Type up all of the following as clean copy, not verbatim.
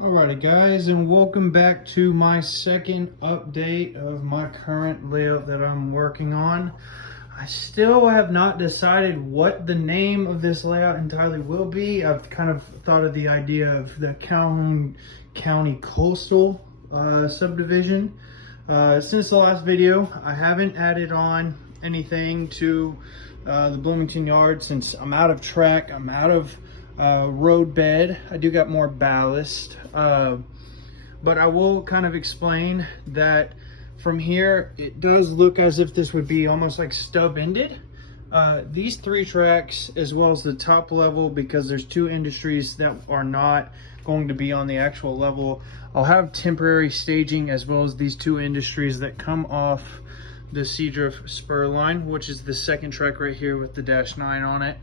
Alrighty guys, and welcome back to my second update of my current layout that I'm working on. I still have not decided what the name of this layout entirely will be. I've kind of thought of the idea of the Calhoun County Coastal subdivision. Since the last video, I haven't added on anything to the Bloomington yard since I'm out of track, I'm out of road bed. I do got more ballast, but I will kind of explain that from here it does look as if this would be almost like stub ended. These three tracks as well as the top level, because there's two industries that are not going to be on the actual level, I'll have temporary staging as well as these two industries that come off the Seadrift spur line, which is the second track right here with the -9 on it.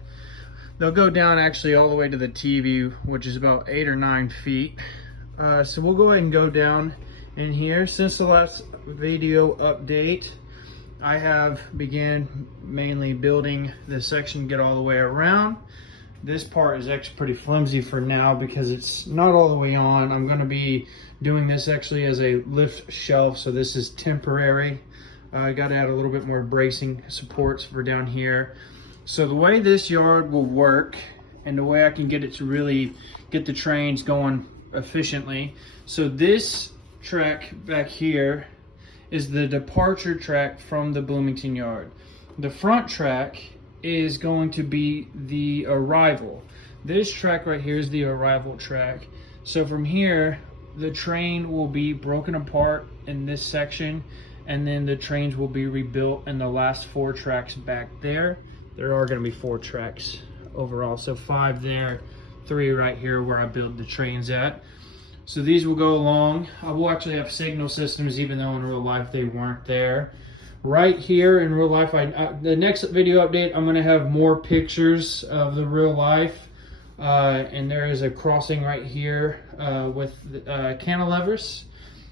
They'll go down actually all the way to the TV, which is about 8 or 9 feet. So we'll go ahead and go down in here. Since the last video update, I have began mainly building this section, get all the way around. This part is actually pretty flimsy for now because it's not all the way on. I'm going to be doing this actually as a lift shelf, so this is temporary. I got to add a little bit more bracing supports for down here. So the way this yard will work and the way I can get it to really get the trains going efficiently. So this track back here is the departure track from the Bloomington yard. The front track is going to be the arrival. This track right here is the arrival track. So from here, the train will be broken apart in this section, and then the trains will be rebuilt in the last 4 tracks back there. There are going to be 4 tracks overall, so 5 there, 3 right here where I build the trains at. So these will go along. I will actually have signal systems, even though in real life they weren't there. Right here in real life, the next video update, I'm going to have more pictures of the real life. And there is a crossing right here with cantilevers.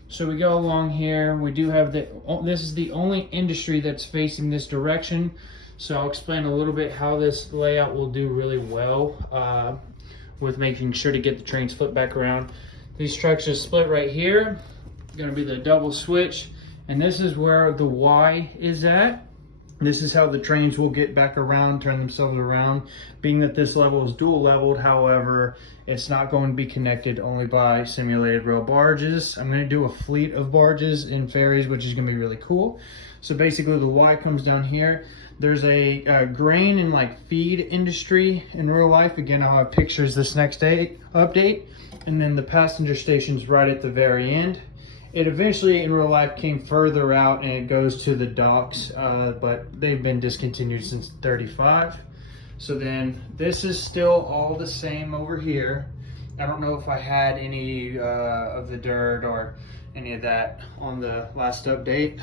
So we go along here. We do have this is the only industry that's facing this direction. So I'll explain a little bit how this layout will do really well with making sure to get the trains flipped back around. These tracks are split right here. Gonna be the double switch. And this is where the Y is at. This is how the trains will get back around, turn themselves around. Being that this level is dual leveled, however, it's not going to be connected only by simulated rail barges. I'm going to do a fleet of barges and ferries, which is going to be really cool. So basically the Y comes down here. There's a grain and like feed industry in real life. Again, I'll have pictures this next day update. And then the passenger station's right at the very end. It eventually in real life came further out and it goes to the docks, but they've been discontinued since 35. So then this is still all the same over here. I don't know if I had any of the dirt or any of that on the last update.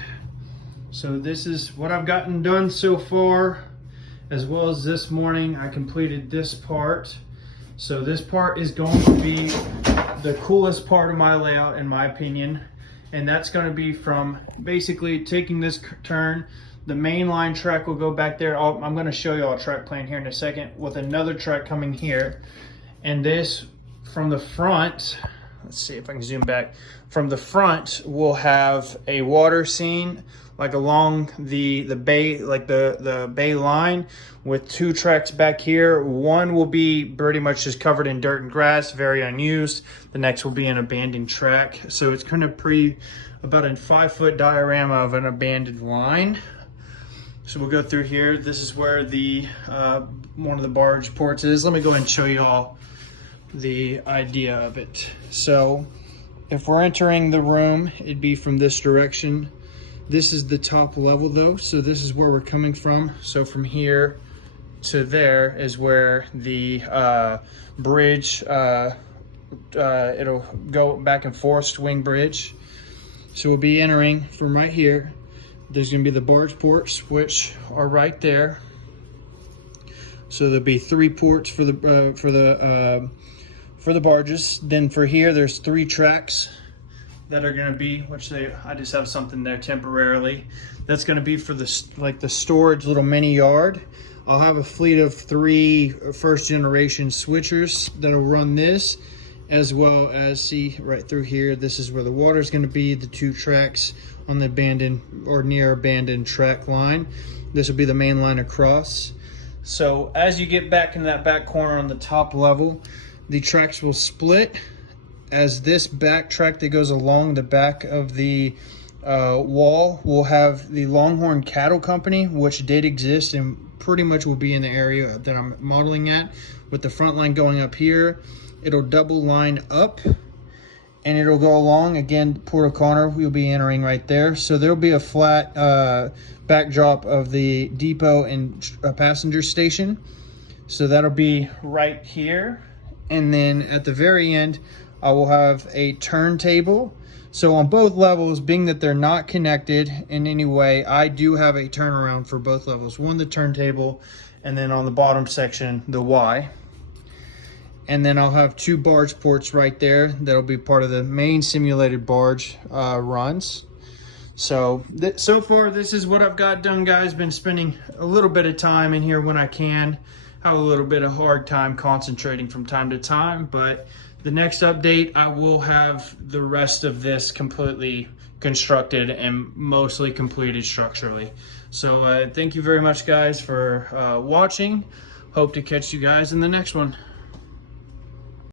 So this is what I've gotten done so far, as well as this morning I completed this part. So this part is going to be the coolest part of my layout in my opinion. And that's going to be from basically taking this turn. The main line track will go back there. I'm going to show you all a track plan here in a second with another track coming here. And this from the front, let's see if I can zoom back. From the front, we'll have a water scene like along the bay, like the bay line, with 2 tracks back here. One will be pretty much just covered in dirt and grass, very unused. The next will be an abandoned track. So it's kind of about a 5-foot diorama of an abandoned line. So we'll go through here. This is where the one of the barge ports is. Let me go ahead and show you all the idea of it. So if we're entering the room, it'd be from this direction. This is the top level though, so this is where we're coming from. So from here to there is where the bridge, it'll go back and forth, swing bridge. So we'll be entering from right here. There's gonna be the barge ports, which are right there. So there'll be 3 ports for the barges. Then for here, there's 3 tracks that are going to be, I just have something there temporarily. That's going to be for the storage little mini yard. I'll have a fleet of 3 first generation switchers that'll run this. as well as, see right through here, this is where the water is going to be, the 2 tracks on the abandoned or near abandoned track line. This will be the main line across. So as you get back in that back corner on the top level, the tracks will split, as this back track that goes along the back of the wall will have the Longhorn Cattle Company, which did exist and pretty much will be in the area that I'm modeling at, with the front line going up here. It'll double line up and it'll go along. Again, Port O'Connor, we'll be entering right there. So there'll be a flat backdrop of the depot and passenger station. So that'll be right here. And then at the very end, I will have a turntable. So on both levels, being that they're not connected in any way, I do have a turnaround for both levels. One, the turntable, and then on the bottom section, the Y. And then I'll have 2 barge ports right there that'll be part of the main simulated barge runs. So so far, this is what I've got done, guys. Been spending a little bit of time in here when I can. Have a little bit of hard time concentrating from time to time, but the next update, I will have the rest of this completely constructed and mostly completed structurally. So thank you very much, guys, for watching. Hope to catch you guys in the next one.